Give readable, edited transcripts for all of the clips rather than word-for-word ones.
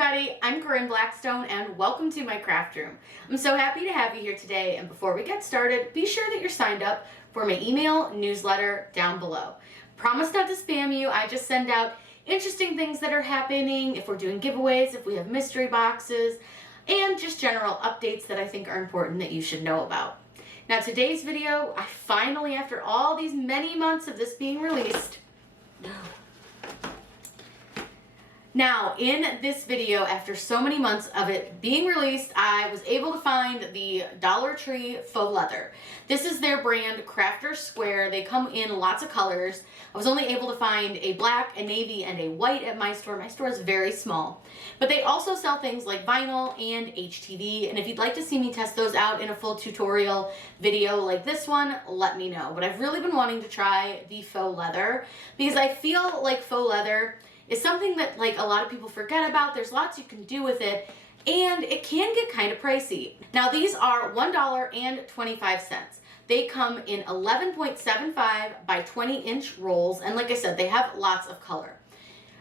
everybody, I'm Corinne Blackstone and welcome to my craft room. I'm so happy to have you here today, and before we get started, be sure that you're signed up for my email newsletter down below. Promise not to spam you. I just send out interesting things that are happening, if we're doing giveaways, if we have mystery boxes, and just general updates that I think are important that you should know about. Now today's video, I finally, after all these many months of this being released, now, in this video, after so many months of it being released, I was able to find the Dollar Tree Faux Leather. This is their brand, Crafter Square. They come in lots of colors. I was only able to find a black, a navy, and a white at my store. My store is very small. But they also sell things like vinyl and HTV, and if you'd like to see me test those out in a full tutorial video like this one, let me know. But I've really been wanting to try the faux leather because I feel like faux leather is something that like a lot of people forget about. There's lots you can do with it, and it can get kind of pricey. Now these are $1.25. They come in 11.75 by 20-inch rolls, and like I said, they have lots of color.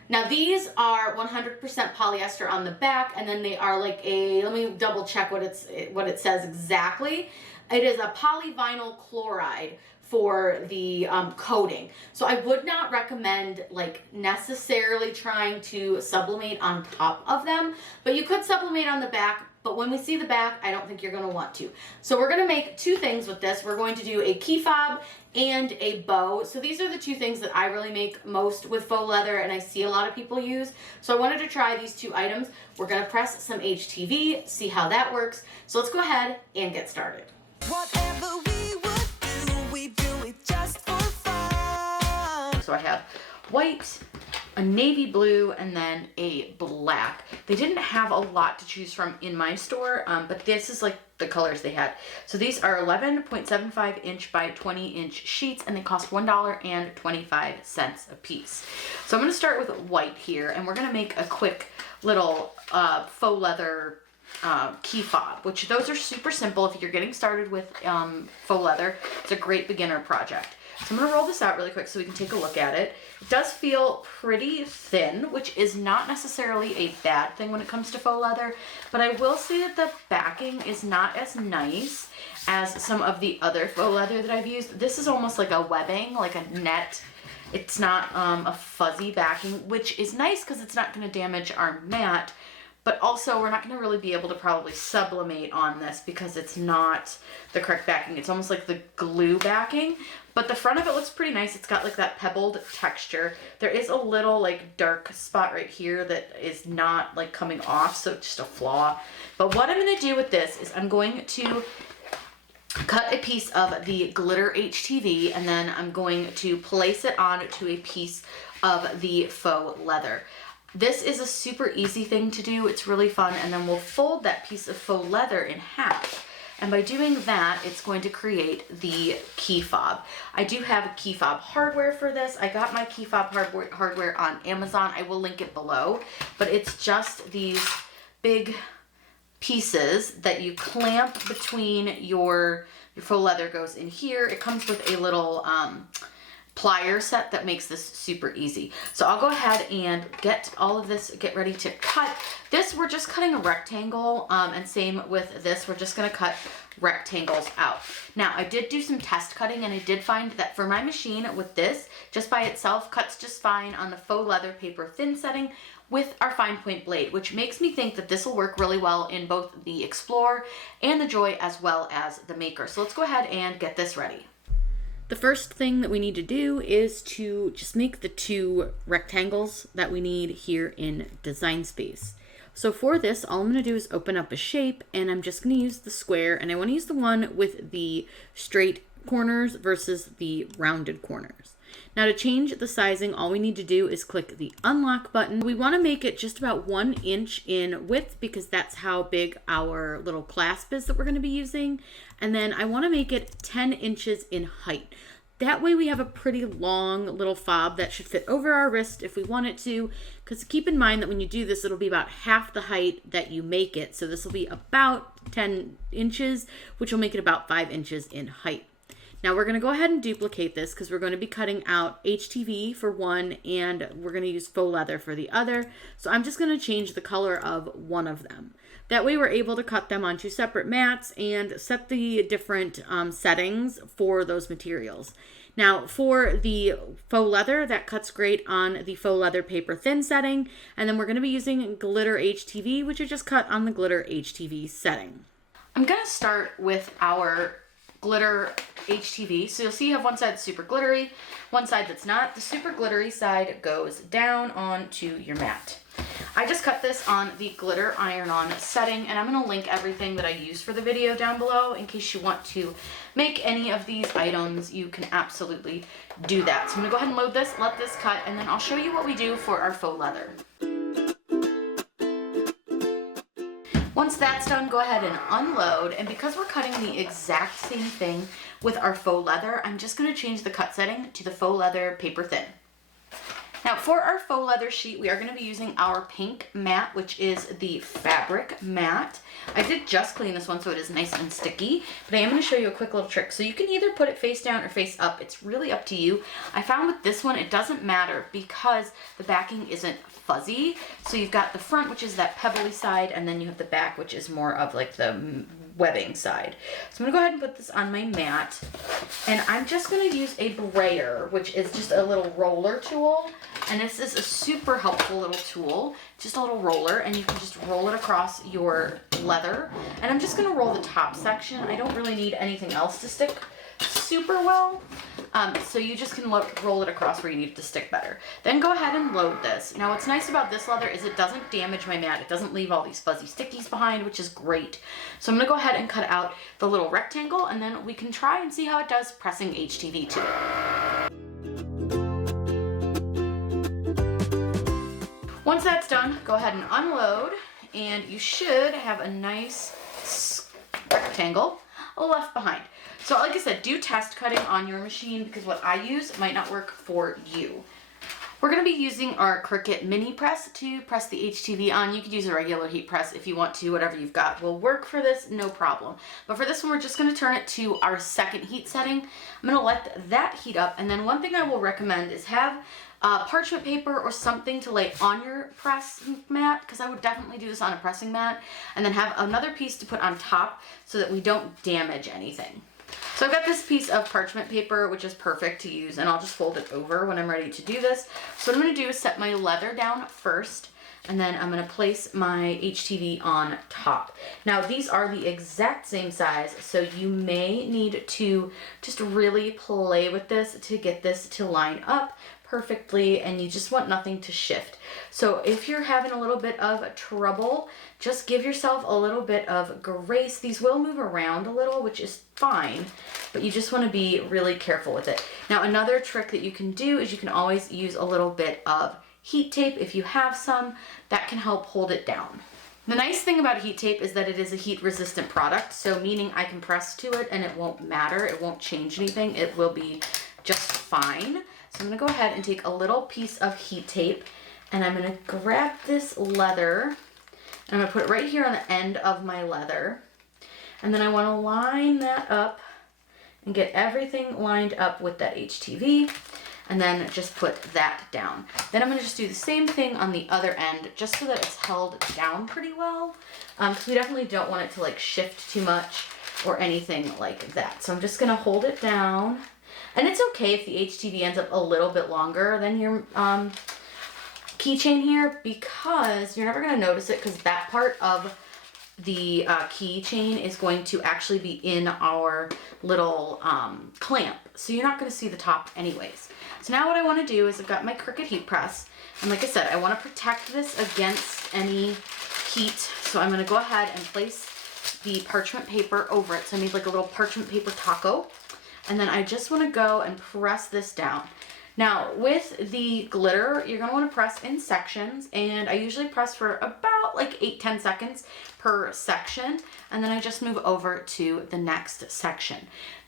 Now these are 100% polyester on the back, and then they are like a, let me double check what it says exactly. It is a polyvinyl chloride for the coating. So I would not recommend like necessarily trying to sublimate on top of them, but you could sublimate on the back. But when we see the back, I don't think you're gonna want to. So we're gonna make two things with this. We're going to do a key fob and a bow. So these are the two things that I really make most with faux leather and I see a lot of people use. So I wanted to try these two items. We're gonna press some HTV, see how that works. So let's go ahead and get started. Whatever we would do, we do it just for fun. So I have white, a navy blue, and then a black. They didn't have a lot to choose from in my store, but this is like the colors they had. So these are 11.75 inch by 20 inch sheets, and they cost $1.25 a piece. So I'm gonna start with white here, and we're gonna make a quick little faux leather key fob, which those are super simple. If you're getting started with faux leather, it's a great beginner project. So I'm going to roll this out really quick so we can take a look at it. It does feel pretty thin, which is not necessarily a bad thing when it comes to faux leather, but I will say that the backing is not as nice as some of the other faux leather that I've used. This is almost like a webbing, like a net. It's not a fuzzy backing, which is nice because it's not going to damage our mat. But also, we're not going to really be able to probably sublimate on this because it's not the correct backing. It's almost like the glue backing. But the front of it looks pretty nice. It's got like that pebbled texture. There is a little like dark spot right here that is not like coming off, so it's just a flaw. But what I'm going to do with this is I'm going to cut a piece of the glitter HTV, and then I'm going to place it onto a piece of the faux leather. This is a super easy thing to do. It's really fun. And then we'll fold that piece of faux leather in half. And by doing that, it's going to create the key fob. I do have key fob hardware for this. I got my key fob hardware on Amazon. I will link it below. But it's just these big pieces that you clamp between your faux leather goes in here. It comes with a little plier set that makes this super easy. So I'll go ahead and get all of this, get ready to cut. This, we're just cutting a rectangle, and same with this, we're just gonna cut rectangles out. Now, I did do some test cutting, and I did find that for my machine with this, just by itself, cuts just fine on the faux leather paper thin setting with our fine point blade, which makes me think that this will work really well in both the Explorer and the Joy as well as the Maker. So let's go ahead and get this ready. The first thing that we need to do is to just make the two rectangles that we need here in Design Space. So for this, all I'm going to do is open up a shape, and I'm just going to use the square, and I want to use the one with the straight corners versus the rounded corners. Now to change the sizing, all we need to do is click the unlock button. We want to make it just about 1 inch in width because that's how big our little clasp is that we're going to be using. And then I want to make it 10 inches in height. That way we have a pretty long little fob that should fit over our wrist if we want it to, because keep in mind that when you do this, it'll be about half the height that you make it. So this will be about 10 inches, which will make it about 5 inches in height. Now we're going to go ahead and duplicate this because we're going to be cutting out HTV for one and we're going to use faux leather for the other. So I'm just going to change the color of one of them. That way we're able to cut them on two separate mats and set the different settings for those materials. Now for the faux leather, that cuts great on the faux leather paper thin setting. And then we're going to be using glitter HTV, which is just cut on the glitter HTV setting. I'm going to start with our glitter HTV. So you'll see you have one side that's super glittery, one side that's not. The super glittery side goes down onto your mat. I just cut this on the glitter iron-on setting, and I'm going to link everything that I used for the video down below in case you want to make any of these items. You can absolutely do that. So I'm going to go ahead and load this, let this cut, and then I'll show you what we do for our faux leather. Once that's done, go ahead and unload, and because we're cutting the exact same thing with our faux leather, I'm just going to change the cut setting to the faux leather paper thin. Now for our faux leather sheet, we are going to be using our pink mat, which is the fabric mat. I did just clean this one so it is nice and sticky, but I am going to show you a quick little trick. So you can either put it face down or face up. It's really up to you. I found with this one, it doesn't matter because the backing isn't fuzzy. So you've got the front, which is that pebbly side, and then you have the back, which is more of like the webbing side. So I'm gonna go ahead and put this on my mat, and I'm just gonna use a brayer, which is just a little roller tool, and this is a super helpful little tool, just a little roller, and you can just roll it across your leather. And I'm just gonna roll the top section. I don't really need anything else to stick super well, so you just can roll it across where you need it to stick better. Then go ahead and load this. Now what's nice about this leather is it doesn't damage my mat. It doesn't leave all these fuzzy stickies behind, which is great. So I'm going to go ahead and cut out the little rectangle, and then we can try and see how it does pressing HTV to it. Once that's done, go ahead and unload, and you should have a nice rectangle left behind. So like I said, do test cutting on your machine because what I use might not work for you. We're going to be using our Cricut mini press to press the HTV on. You could use a regular heat press if you want to. Whatever you've got will work for this, no problem. But for this one, we're just going to turn it to our second heat setting. I'm going to let that heat up, and then one thing I will recommend is have parchment paper or something to lay on your press mat, because I would definitely do this on a pressing mat, and then have another piece to put on top so that we don't damage anything. So I've got this piece of parchment paper, which is perfect to use, and I'll just fold it over when I'm ready to do this. So what I'm going to do is set my leather down first, and then I'm going to place my HTV on top. Now these are the exact same size, so you may need to just really play with this to get this to line up perfectly, and you just want nothing to shift. So if you're having a little bit of trouble, just give yourself a little bit of grace. These will move around a little, which is fine, but you just want to be really careful with it. Now another trick that you can do is you can always use a little bit of heat tape if you have some. That can help hold it down. The nice thing about heat tape is that it is a heat resistant product, so meaning I can press to it and it won't matter, it won't change anything, it will be just fine. So I'm going to go ahead and take a little piece of heat tape, and I'm going to grab this leather, and I'm going to put it right here on the end of my leather, and then I want to line that up and get everything lined up with that HTV, and then just put that down. Then I'm going to just do the same thing on the other end, just so that it's held down pretty well, because we definitely don't want it to like shift too much or anything like that. So I'm just going to hold it down. And it's okay if the HTV ends up a little bit longer than your keychain here, because you're never going to notice it, because that part of the keychain is going to actually be in our little clamp. So you're not going to see the top anyways. So now what I want to do is I've got my Cricut heat press. And like I said, I want to protect this against any heat. So I'm going to go ahead and place the parchment paper over it. So I made like a little parchment paper taco. And then I just want to go and press this down. Now with the glitter, you're going to want to press in sections, and I usually press for about like 8-10 seconds per section, and then I just move over to the next section.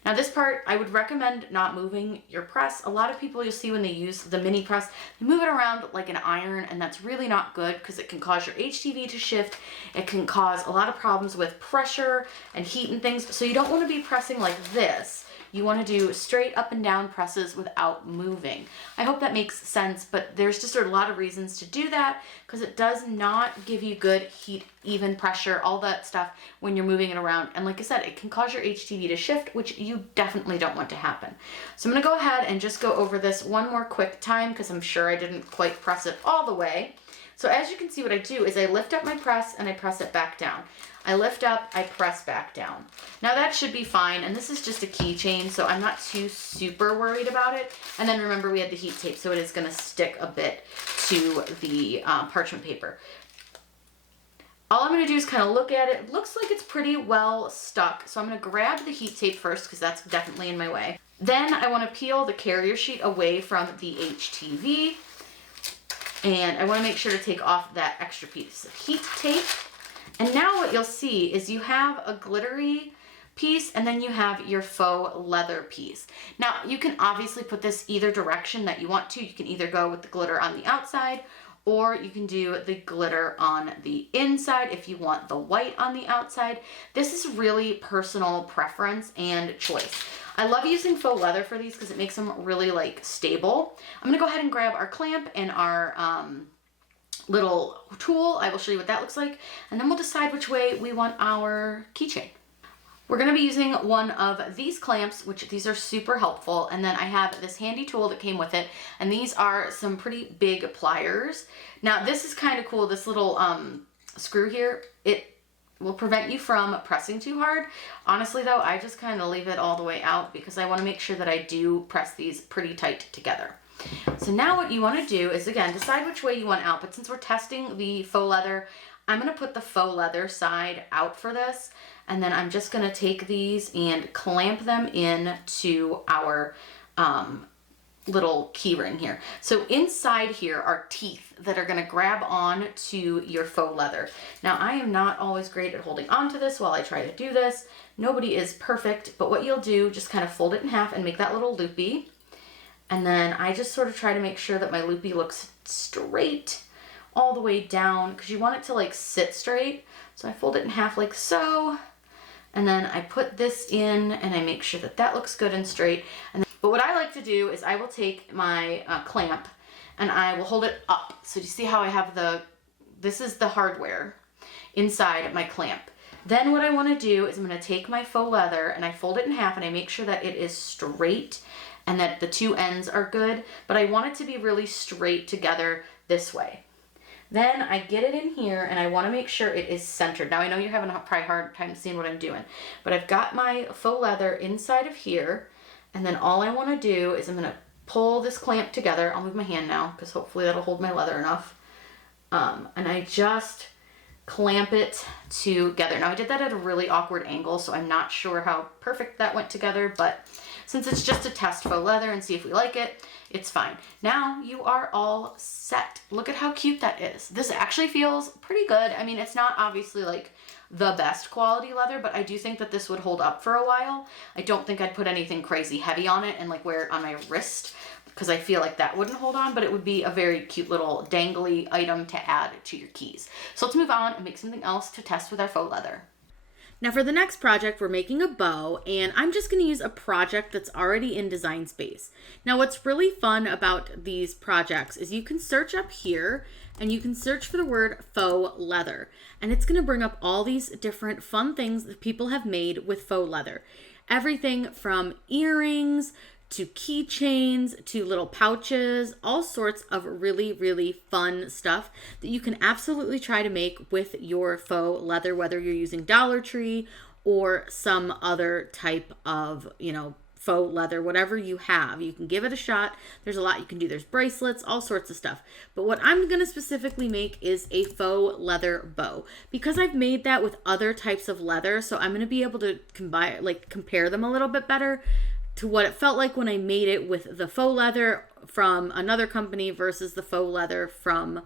Now this part, I would recommend not moving your press. A lot of people you'll see when they use the mini press, they move it around like an iron, and that's really not good because it can cause your HTV to shift. It can cause a lot of problems with pressure and heat and things. So you don't want to be pressing like this. you want to do straight up and down presses without moving. I hope that makes sense, but there's just a lot of reasons to do that because it does not give you good heat, even pressure, all that stuff when you're moving it around. And like I said, it can cause your HTV to shift, which you definitely don't want to happen. So I'm going to go ahead and just go over this one more quick time because I'm sure I didn't quite press it all the way. So as you can see, what I do is I lift up my press and I press it back down. I lift up, I press back down. Now that should be fine, and this is just a keychain, so I'm not too super worried about it. And then remember, we had the heat tape, so it is going to stick a bit to the parchment paper. All I'm going to do is kind of look at it. It looks like it's pretty well stuck, so I'm going to grab the heat tape first because that's definitely in my way. Then I want to peel the carrier sheet away from the HTV, and I want to make sure to take off that extra piece of heat tape. And now what you'll see is you have a glittery piece and then you have your faux leather piece. Now you can obviously put this either direction that you want to. You can either go with the glitter on the outside or you can do the glitter on the inside if you want the white on the outside. This is really personal preference and choice. I love using faux leather for these because it makes them really like stable. I'm gonna go ahead and grab our clamp and our little tool. I will show you what that looks like, and then we'll decide which way we want our keychain. We're going to be using one of these clamps, which these are super helpful, and then I have this handy tool that came with it, and these are some pretty big pliers. Now this is kind of cool, this little screw here, it will prevent you from pressing too hard. Honestly though, I just kind of leave it all the way out because I want to make sure that I do press these pretty tight together. So now what you want to do is, again, decide which way you want out, but since we're testing the faux leather, I'm going to put the faux leather side out for this, and then I'm just going to take these and clamp them in to our little key ring here. So inside here are teeth that are going to grab on to your faux leather. Now I am not always great at holding on to this while I try to do this. Nobody is perfect, but what you'll do, just kind of fold it in half and make that little loopy. And then I just sort of try to make sure that my loopy looks straight all the way down because you want it to like sit straight. So I fold it in half like so. And then I put this in and I make sure that that looks good and straight. But what I like to do is I will take my clamp and I will hold it up. So do you see how I have this is the hardware inside my clamp. Then what I want to do is I'm going to take my faux leather and I fold it in half and I make sure that it is straight and that the two ends are good, but I want it to be really straight together this way. Then I get it in here and I want to make sure it is centered. Now I know you're having a probably hard time seeing what I'm doing, but I've got my faux leather inside of here, and then all I want to do is I'm going to pull this clamp together. I'll move my hand now because hopefully that'll hold my leather enough. And I just clamp it together. Now I did that at a really awkward angle, so I'm not sure how perfect that went together, but since it's just a test faux leather and see if we like it, it's fine. Now you are all set. Look at how cute that is. This actually feels pretty good. I mean, it's not obviously like the best quality leather, but I do think that this would hold up for a while. I don't think I'd put anything crazy heavy on it and like wear it on my wrist because I feel like that wouldn't hold on, but it would be a very cute little dangly item to add to your keys. So let's move on and make something else to test with our faux leather. Now for the next project, we're making a bow, and I'm just going to use a project that's already in Design Space. Now what's really fun about these projects is you can search up here and you can search for the word faux leather, and it's going to bring up all these different fun things that people have made with faux leather. Everything from earrings to keychains, to little pouches, all sorts of really, really fun stuff that you can absolutely try to make with your faux leather, whether you're using Dollar Tree or some other type of, faux leather, whatever you have. You can give it a shot. There's a lot you can do. There's bracelets, all sorts of stuff. But what I'm going to specifically make is a faux leather bow because I've made that with other types of leather. So I'm going to be able to compare them a little bit better to what it felt like when I made it with the faux leather from another company versus the faux leather from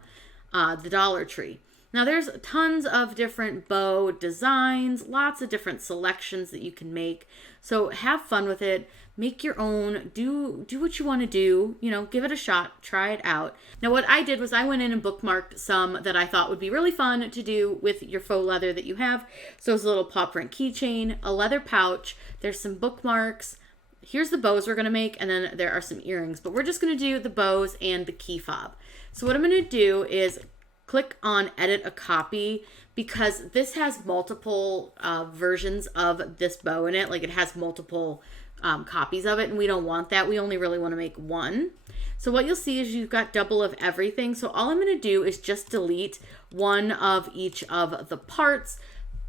the Dollar Tree. Now there's tons of different bow designs, lots of different selections that you can make. So have fun with it, make your own, do what you want to do, give it a shot, try it out. Now what I did was I went in and bookmarked some that I thought would be really fun to do with your faux leather that you have. So it's a little paw print keychain, a leather pouch, there's some bookmarks, here's the bows we're going to make, and then there are some earrings, but we're just going to do the bows and the key fob. So what I'm going to do is click on edit a copy, because this has multiple versions of this bow in it. Like, it has multiple copies of it, and we don't want that. We only really want to make one. So what you'll see is you've got double of everything. So all I'm going to do is just delete one of each of the parts.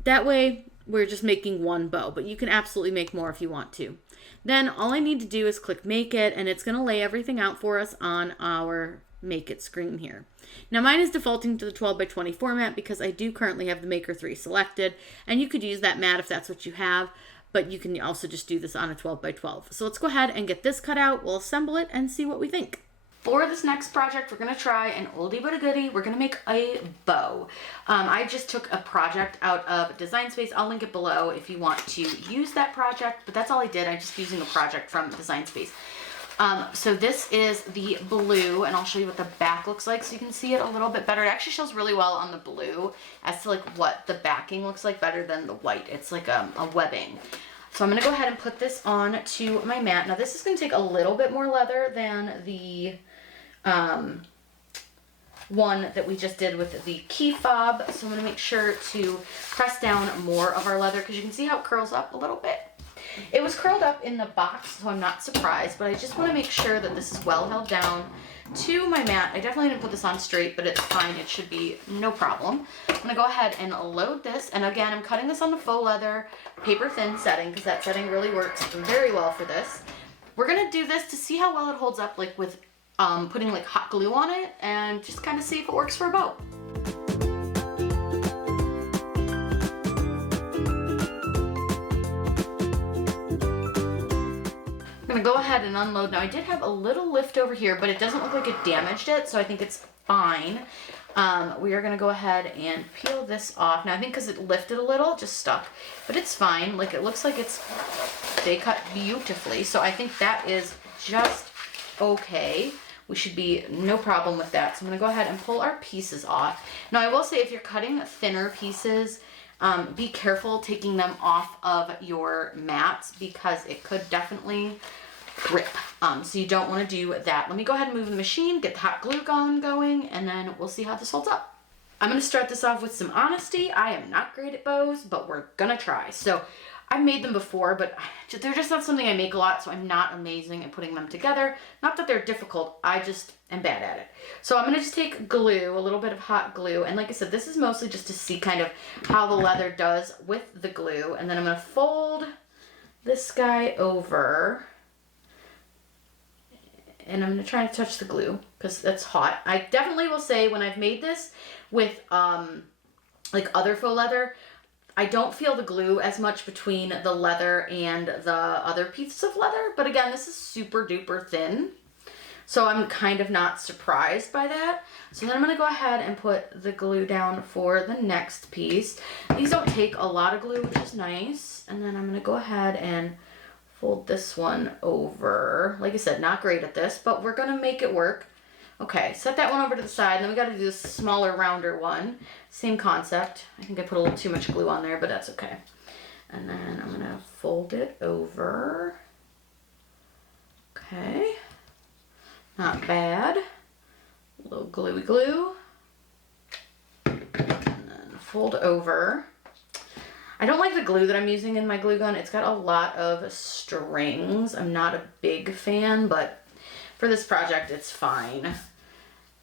That way we're just making one bow, but you can absolutely make more if you want to. Then all I need to do is click make it, and it's going to lay everything out for us on our make it screen here. Now mine is defaulting to the 12 by 20 format because I do currently have the Maker 3 selected, and you could use that mat if that's what you have, but you can also just do this on a 12 by 12. So let's go ahead and get this cut out. We'll assemble it and see what we think. For this next project, we're going to try an oldie but a goodie. We're going to make a bow. I just took a project out of Design Space. I'll link it below if you want to use that project, but that's all I did. I'm just using a project from Design Space. So this is the blue, and I'll show you what the back looks like so you can see it a little bit better. It actually shows really well on the blue as to like what the backing looks like better than the white. It's like a webbing. So I'm going to go ahead and put this on to my mat. Now this is going to take a little bit more leather than the one that we just did with the key fob. So I'm going to make sure to press down more of our leather, because you can see how it curls up a little bit. It was curled up in the box, so I'm not surprised, but I just want to make sure that this is well held down to my mat. I definitely didn't put this on straight, but it's fine. It should be no problem. I'm going to go ahead and load this, and again, I'm cutting this on the faux leather paper thin setting, because that setting really works very well for this. We're going to do this to see how well it holds up, like with putting like hot glue on it, and just kind of see if it works for a bow. I'm gonna go ahead and unload. Now I did have a little lift over here, but it doesn't look like it damaged it, so I think it's fine. We are gonna go ahead and peel this off. Now I think because it lifted a little, it just stuck, but it's fine. Like, it looks like they cut beautifully, so I think that is just okay. We should be no problem with that. So I'm gonna go ahead and pull our pieces off. Now I will say, if you're cutting thinner pieces, be careful taking them off of your mats, because it could definitely rip. So you don't want to do that. Let me go ahead and move the machine, get the hot glue gun going, and then we'll see how this holds up. I'm going to start this off with some honesty. I am not great at bows, but we're going to try. So I've made them before, but they're just not something I make a lot, so I'm not amazing at putting them together. Not that they're difficult, I just am bad at it. So I'm going to just take glue, a little bit of hot glue, and like I said, this is mostly just to see kind of how the leather does with the glue, and then I'm going to fold this guy over, and I'm going to try to touch the glue because that's hot. I definitely will say, when I've made this with like other faux leather, I don't feel the glue as much between the leather and the other pieces of leather, but again, this is super duper thin, so I'm kind of not surprised by that. So then I'm going to go ahead and put the glue down for the next piece. These don't take a lot of glue, which is nice, and then I'm going to go ahead and fold this one over. Like I said, not great at this, but we're going to make it work. Okay, set that one over to the side, and then we got to do this smaller, rounder one. Same concept. I think I put a little too much glue on there, but that's okay. And then I'm going to fold it over. Okay. Not bad. A little gluey glue. And then fold over. I don't like the glue that I'm using in my glue gun. It's got a lot of strings. I'm not a big fan, but for this project, it's fine,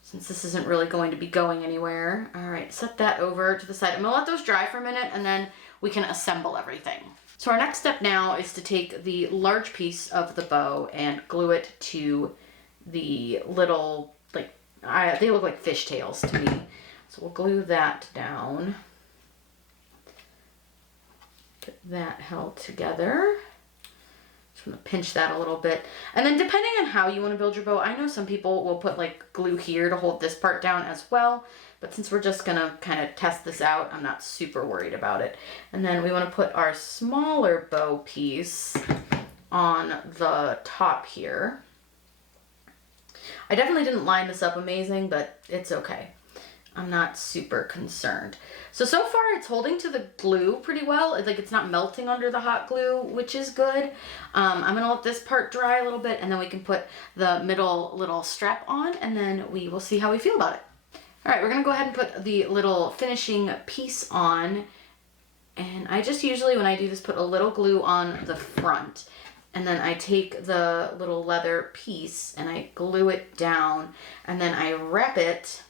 since this isn't really going to be going anywhere. All right, set that over to the side. I'm gonna let those dry for a minute, and then we can assemble everything. So our next step now is to take the large piece of the bow and glue it to the little, like, they look like fishtails to me. So we'll glue that down. Get that held together. Just want to pinch that a little bit. And then depending on how you want to build your bow, I know some people will put like glue here to hold this part down as well. But since we're just going to kind of test this out, I'm not super worried about it. And then we want to put our smaller bow piece on the top here. I definitely didn't line this up amazing, but it's okay. I'm not super concerned. So far it's holding to the glue pretty well. Like it's not melting under the hot glue, which is good. I'm gonna let this part dry a little bit and then we can put the middle little strap on and then we will see how we feel about it. All right, we're gonna go ahead and put the little finishing piece on. And I just usually, when I do this, put a little glue on the front. And then I take the little leather piece and I glue it down. And then I wrap it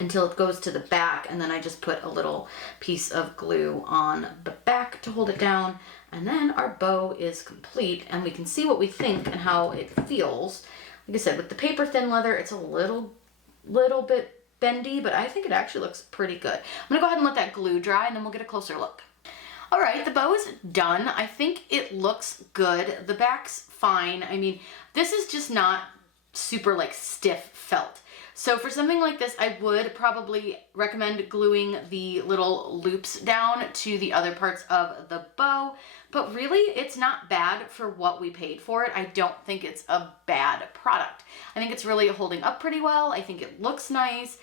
until it goes to the back, and then I just put a little piece of glue on the back to hold it down, and then our bow is complete, and we can see what we think and how it feels. Like I said, with the paper thin leather, it's a little bit bendy, but I think it actually looks pretty good. I'm gonna go ahead and let that glue dry, and then we'll get a closer look. All right, the bow is done. I think it looks good. The back's fine. I mean, this is just not super like stiff felt. So for something like this, I would probably recommend gluing the little loops down to the other parts of the bow, but really it's not bad for what we paid for it. I don't think it's a bad product. I think it's really holding up pretty well. I think it looks nice.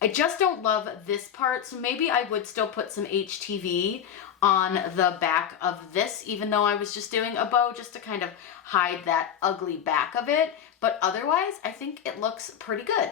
I just don't love this part, so maybe I would still put some HTV on the back of this, even though I was just doing a bow just to kind of hide that ugly back of it. But otherwise, I think it looks pretty good.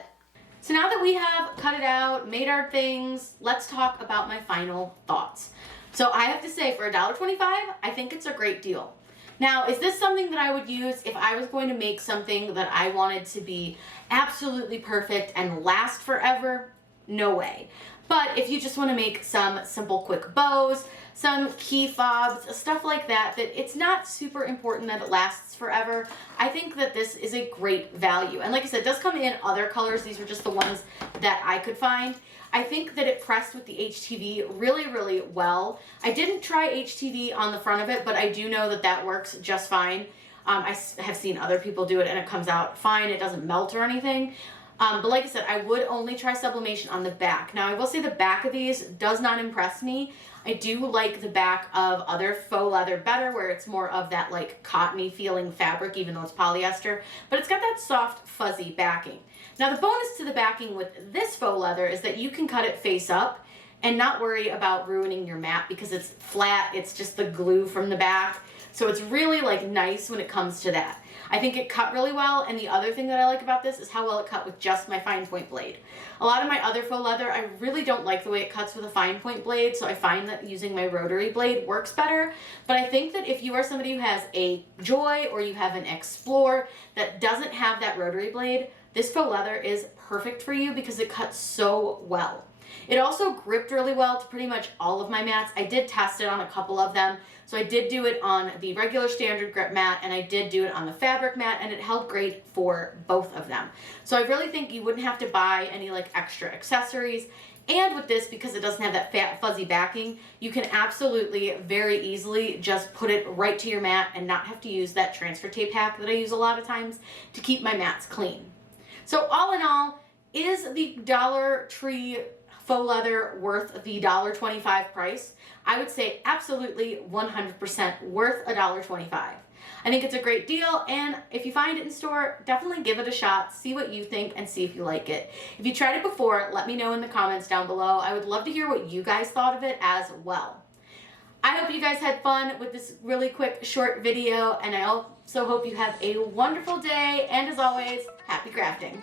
So now that we have cut it out, made our things, let's talk about my final thoughts. So I have to say, for $1.25, I think it's a great deal. Now, is this something that I would use if I was going to make something that I wanted to be absolutely perfect and last forever? No way. But if you just want to make some simple quick bows, some key fobs, stuff like that, that it's not super important that it lasts forever, I think that this is a great value. And like I said, it does come in other colors. These were just the ones that I could find. I think that it pressed with the HTV really, really well. I didn't try HTV on the front of it, but I do know that that works just fine. I have seen other people do it and it comes out fine. It doesn't melt or anything. But like I said, I would only try sublimation on the back. Now, I will say the back of these does not impress me. I do like the back of other faux leather better, where it's more of that like cottony feeling fabric, even though it's polyester, but it's got that soft, fuzzy backing. Now, the bonus to the backing with this faux leather is that you can cut it face up and not worry about ruining your mat because it's flat. It's just the glue from the back. So it's really like nice when it comes to that. I think it cut really well, and the other thing that I like about this is how well it cut with just my fine point blade. A lot of my other faux leather, I really don't like the way it cuts with a fine point blade, so I find that using my rotary blade works better. But I think that if you are somebody who has a Joy or you have an Explore that doesn't have that rotary blade, this faux leather is perfect for you because it cuts so well. It also gripped really well to pretty much all of my mats. I did test it on a couple of them. So I did do it on the regular standard grip mat, and I did do it on the fabric mat, and it held great for both of them. So I really think you wouldn't have to buy any like extra accessories. And with this, because it doesn't have that fat fuzzy backing, you can absolutely very easily just put it right to your mat and not have to use that transfer tape hack that I use a lot of times to keep my mats clean. So all in all, is the Dollar Tree faux leather worth the $1.25 price? I would say absolutely 100% worth $1.25. I think it's a great deal, and if you find it in store, definitely give it a shot, see what you think, and see if you like it. If you tried it before, let me know in the comments down below. I would love to hear what you guys thought of it as well. I hope you guys had fun with this really quick, short video, and I also hope you have a wonderful day, and as always, happy crafting.